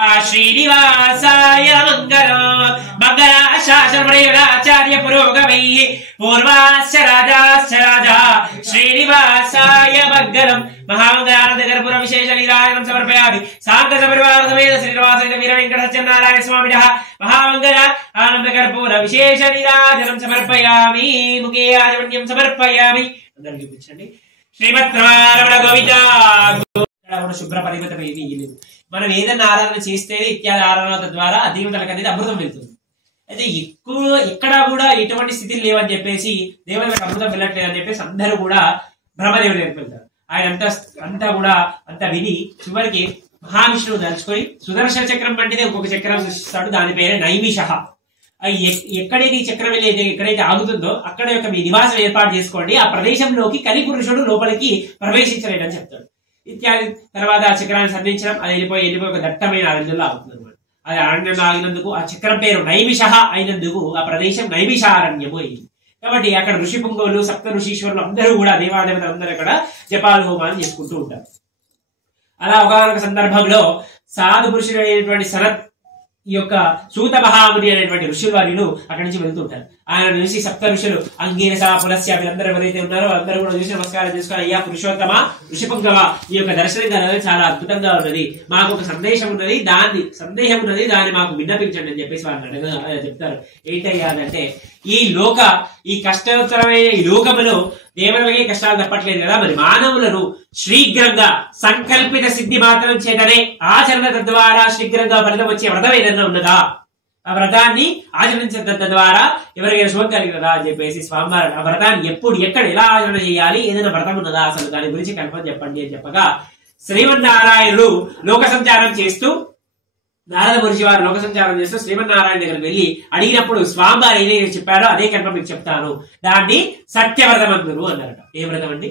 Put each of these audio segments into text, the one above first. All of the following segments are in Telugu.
श्रीनिवासाय मंगलो मंगलाशासनमणिराचार्य पुरोगमैः पूर्वाश्च राजाश्च राजा श्रीनिवासाय मंगलम् महामंगलानन्दकर्पूर विशेष नीराजनं समर्पयामि सांग सपरिवार समेत श्रीनिवासैः वीरवेंकटसत्यनारायण स्वामिनः महामंगल आनन्दकर्पूर विशेष नीराजनं समर्पयामि मुखे आचमन्यं समर्पयामि అందరికీ చూపించండి శ్రీమద్రమణ గోవింద శుభ్ర పరిమితం ఏమీ లేదు మనం ఏదైనా ఆరాధన చేస్తేనే ఇత్యాది ఆరాధన ద్వారా ఆ దేవతలకు అనేది అమృతం వెళ్తుంది అయితే ఎక్కువ ఎక్కడా కూడా ఎటువంటి స్థితిలు లేవని చెప్పేసి దేవతలకు అమృతం వెళ్ళట్లేదు అని చెప్పేసి అందరూ కూడా బ్రహ్మదేవుడు వెళ్తారు ఆయన అంతా కూడా అంతా విని చివరికి మహావిష్ణువు తలుచుకొని సుదర్శన చక్రం వంటిదే ఇంకొక చక్రం సృష్టిస్తాడు దాని పేరే నైమిష ఎక్కడైతే ఈ చక్రం వెళ్ళి ఎక్కడైతే ఆగుతుందో అక్కడ యొక్క మీ నివాసం ఏర్పాటు చేసుకోండి ఆ ప్రదేశంలోకి కలిపురుషుడు లోపలికి ప్రవేశించలేడని చెప్తాడు ఇత్యాది తర్వాత ఆ చక్రాన్ని సంధించడం అది వెళ్ళిపోయి ఒక దట్టమైన అరణ్యంలో ఆగుతుంది అనమాట అది అరణ్యంలో ఆగినందుకు ఆ చక్రం పేరు నైమిష అయినందుకు ఆ ప్రదేశం నైమిషారణ్యము అయింది కాబట్టి అక్కడ ఋషి పుంగవులు సప్త ఋషీశ్వరులు అందరూ కూడా దేవాదేవతలు అందరూ అక్కడ జపాలు హోమాలు చేసుకుంటూ ఉంటారు అలా ఒకనొక సందర్భంలో సాధు పురుషుడు అయినటువంటి సనత్ ఈ యొక్క సూత మహాముని అనేటువంటి ఋషులు వారిలు అక్కడి నుంచి వెళ్తుంటారు ఆయన చూసి సప్త ఋషులు అంగీరస పులస్య వీళ్ళందరూ ఎవరైతే ఉన్నారో అందరూ కూడా చూసి నమస్కారం చేసుకుని అయ్యా పురుషోత్తమ ఋషిపుంగవ ఈ యొక్క దర్శనం అనేది చాలా అద్భుతంగా ఉన్నది మాకు ఒక సందేశం ఉన్నది సందేహం ఉన్నది దాన్ని మాకు విన్నపించండి అని చెప్పేసి వారిని చెప్తారు ఏంటయ్యాదంటే ఈ కష్టోత్తరమైన ఈ లోకములో దేవతలకే కష్టాలు తప్పట్లేదు కదా మరి మానవులను శీఘ్రంగా సంకల్పిత సిద్ధి మాత్రం చేతనే ఆచరణ ద్వారా శీఘ్రంగా ఫలితం వచ్చే వ్రతం ఏదన్నా ఉన్నదా ఆ వ్రతాన్ని ఆచరించడం ద్వారా ఎవరికైనా శోధ కలిగినదా అని చెప్పేసి స్వామివారు ఆ వ్రతాన్ని ఎప్పుడు ఎక్కడ ఎలా ఆచరణ చేయాలి ఏదైనా వ్రతం ఉన్నదా అసలు దాని గురించి కల్పన చెప్పండి అని చెప్పగా శ్రీమన్నారాయణుడు లోక సంచారం చేస్తూ నారద మహర్షి వారు లోక సంచారం చేస్తూ శ్రీమన్నారాయణ దగ్గరికి వెళ్ళి అడిగినప్పుడు స్వామివారు ఏదైతే చెప్పారో అదే కల్ప మీకు చెప్తాను దాన్ని సత్యవ్రతం అంటారు అన్నారట ఏ వ్రతం అండి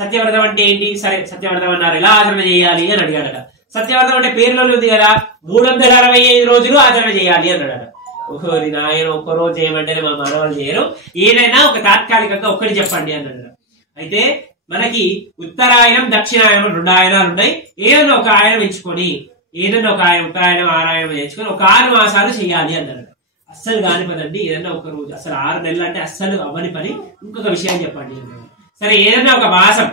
సత్యవ్రతం అంటే ఏంటి సరే సత్యవ్రతం అన్నారు ఎలా ఆచరణ చేయాలి అని అడిగాడట సత్యవ్రతం అంటే పేరులో ఉంది కదా 365 రోజులు ఆచరణ చేయాలి అన్నాడట ఓహోరి నాయన ఒక్క రోజు చేయమంటేనే మా మానవాళ్ళు చేయరు ఏదైనా ఒక తాత్కాలికంగా ఒక్కటి చెప్పండి అన్నాడట అయితే మనకి ఉత్తరాయణం దక్షిణాయనం 2 ఆయనాలు ఉన్నాయి ఏదైనా ఒక ఆయనం ఎంచుకొని ఏదైనా ఒక ఉత్తరాయణం ఆరాయణం ఎంచుకొని ఒక 6 మాసాలు చేయాలి అన్నాడట అస్సలు కాని పదండి ఏదైనా ఒక రోజు అసలు 6 నెలలు అంటే అస్సలు అవ్వని పని ఇంకొక విషయం చెప్పండి అన్నాడు సరే ఏదైనా ఒక మాసం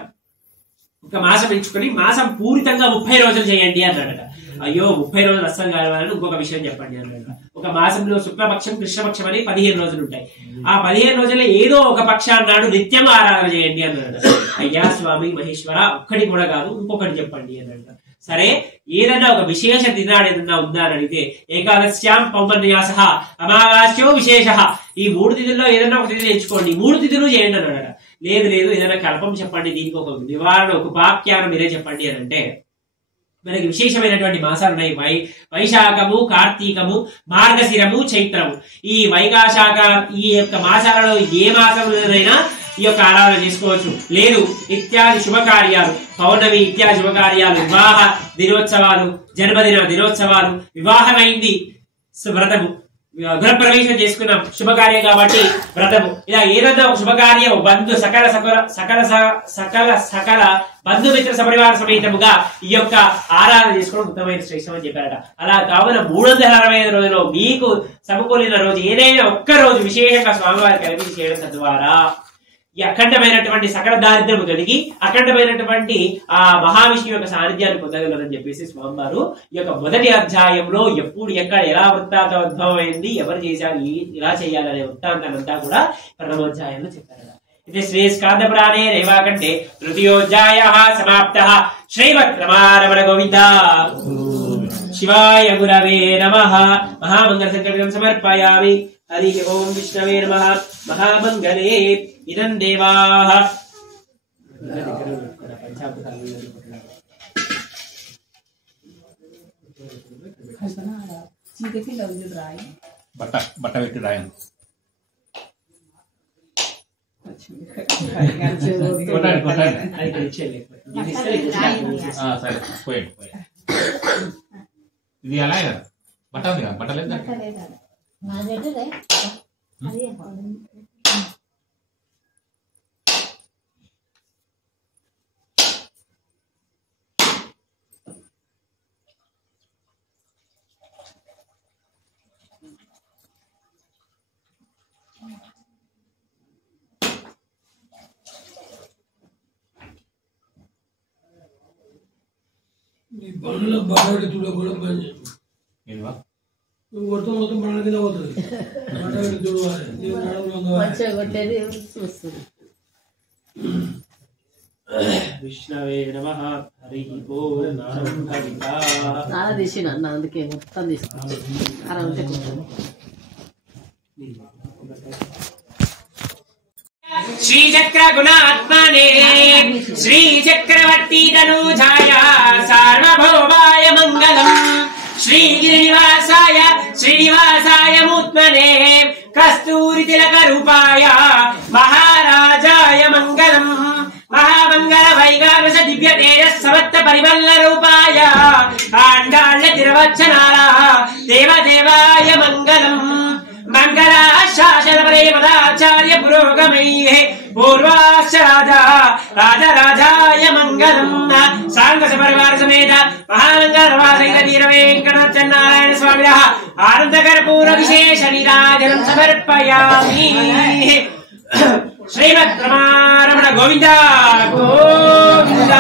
ఎంచుకొని మాసం పూరితంగా 30 రోజులు చేయండి అన్నాడట అయ్యో 30 రోజులు అస్సలు కావాలని ఇంకొక విషయం చెప్పండి అన్నాడు ఒక మాసంలో శుక్లపక్షం కృష్ణపక్షం అని 15 రోజులు ఉంటాయి ఆ 15 రోజుల్లో ఏదో ఒక పక్షాన్నాడు నిత్యం ఆరాధన చేయండి అన్నాడు అయ్యా స్వామి మహేశ్వర ఒక్కటి కూడా కాదు ఇంకొకటి చెప్పండి అన్నాడు సరే ఏదైనా ఒక విశేష దినాడు ఏదన్నా ఉందా అని అడిగితే ఏకాదశ్యాం పౌర్ణన్యాస అమావాస్యో విశేష ఈ 3 తిథుల్లో ఏదైనా ఒక తిథి ఎంచుకోండి 3 తిథులు చేయండి అన్నాడు లేదు ఏదైనా కల్పం చెప్పండి దీనికి ఒక నివారణ ఒక ఉపాఖ్యానం మీరే చెప్పండి అని అంటే మనకి విశేషమైనటువంటి మాసాలు ఉన్నాయి వైశాఖము కార్తీకము మార్గశిరము చైత్రము ఈ వైశాఖ ఈ యొక్క మాసాలలో ఏ మాసంలోనైనా ఈ యొక్క ఆరాధన చేసుకోవచ్చు లేదు ఇత్యాది శుభకార్యాలు పౌర్ణమి ఇత్యాది శుభకార్యాలు వివాహ దినోత్సవాలు జన్మదిన దినోత్సవాలు వివాహమైంది వ్రతము గృహప్రవేశం చేసుకున్న శుభకార్యం కాబట్టి వ్రతము ఇలా ఏదైనా ఒక శుభకార్యం సకల బంధుమిత్ర సపరివార సమేతముగా ఈ యొక్క ఆరాధన చేసుకోవడం ఉత్తమమైన శ్రేష్టం అని చెప్పారట అలా కావున 365 రోజుల్లో మీకు సమకూలిన రోజు ఏదైనా ఒక్క రోజు విశేషంగా స్వామివారి కల్పించి చేయడం తద్వారా ఈ అఖండమైనటువంటి సకల దారిద్ర్యము కలిగి అఖండమైనటువంటి ఆ మహావిష్ణు యొక్క సాన్నిధ్యాన్ని పొందగలరని చెప్పేసి స్వామివారు ఈ యొక్క మొదటి అధ్యాయంలో ఎప్పుడు ఎక్కడ ఎలా వృత్తాంతోద్భవమైంది ఎవరు చేశారు ఇలా చేయాలనే వృత్తాంతానంతా కూడా ప్రథమోధ్యాయంలో చెప్పారు ఇది శ్రీ స్కాంద పురాణే రేవాకంటే తృతీయోధ్యాయ సమాప్త శ్రీమద్ రమారమణ గోవింద శివాయ గురవే నమః మహామంగళ సంకల్పం సమర్పయామి హరి ఓం విష్ణవే నమః మహామంగళే ఇదం దేవాః బట్ట పెట్టి రాయను సరే పోయండి ఇది ఎలా బట్ట ఉంది కదా బట్ట లేదు బండ్ల బాగా చూడ పని ఏమా మొత్తం మొత్తం బండ్ల కింద పోతుంది బట్టలు చూడాలి విష్ణవే నమః హరి ఓం చాలా తీసిన అందుకే మొత్తం తీసుకుంటే శ్రీచక్ర గుణాత్మనే శ్రీచక్రవర్తి తనూజాయ సార్వభౌమాయ మంగళం శ్రీనివాసాయ మూత్మనే కస్తూరి తిలక రూపాయ మహారాజాయ మంగళం మహామంగళ వైగారస దివ్య తేజస్ సమత్త పరిమల్ల రూపాయ ఆండాళ్య తిరవచ్చనాల దేవదేవాయ మంగళం మంగళాశాసనపరే పదాచార్య పురోగమైః పూర్వాశ్చ రాజాయ మంగళం సాంగ సపరివార సమేత మహామంగళవాసైన వీర వెంకటనాథ నారాయణ స్వామినః ఆనందకర్పూర విశేష నీరాజనం సమర్పయామి. శ్రీమద్ రమణ గోవింద గోవింద.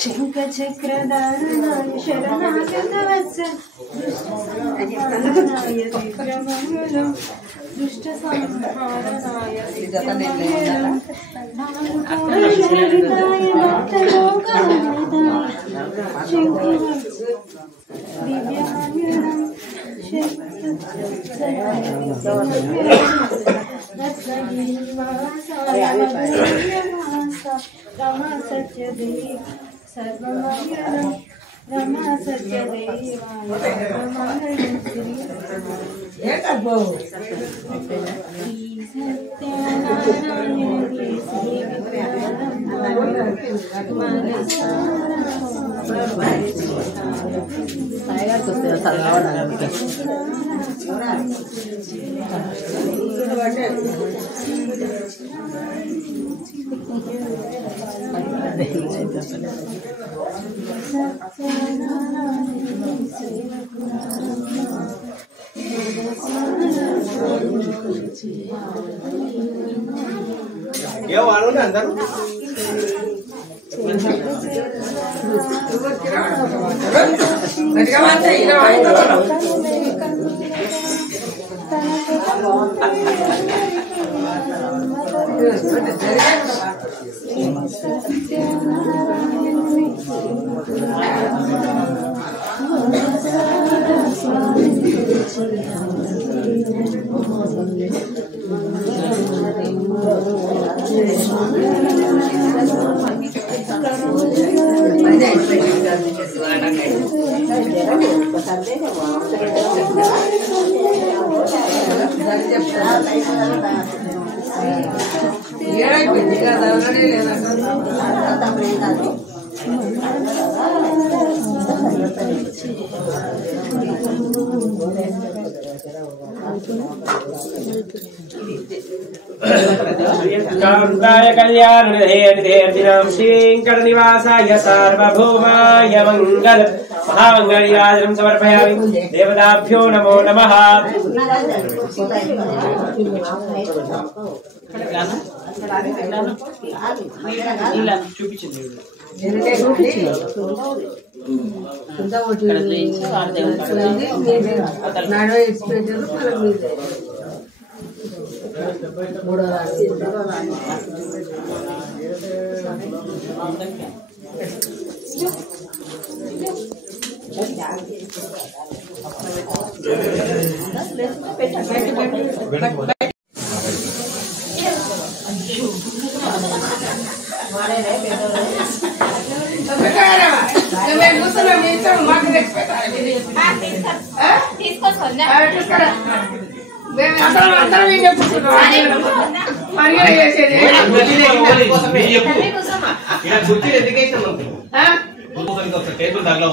శంఖ చక్రధారణాయ శరణాగతవత్సల విక్రమంగళం దుష్ట సంహారణాయ విక్రమంగళం నామకోశోభితాయ భక్తలోకనాథాయ శంకరం దివ్యమంగళం రత్నగిరివాసాయ రమ సత్యదేవి సర్వమంగళం రమ సత్యదేవాయ సర్వమంగళం శ్రీ సత్యనారాయణ శ్రీ కాంతాయ కళ్యాణం శ్రీంకట నివాసాయ సార్వభౌమాయ మంగళం మహామంగళీరాజనం సమర్పయామి. దేవతాభ్యో నమో నమః. టేబుల్ దగ్గర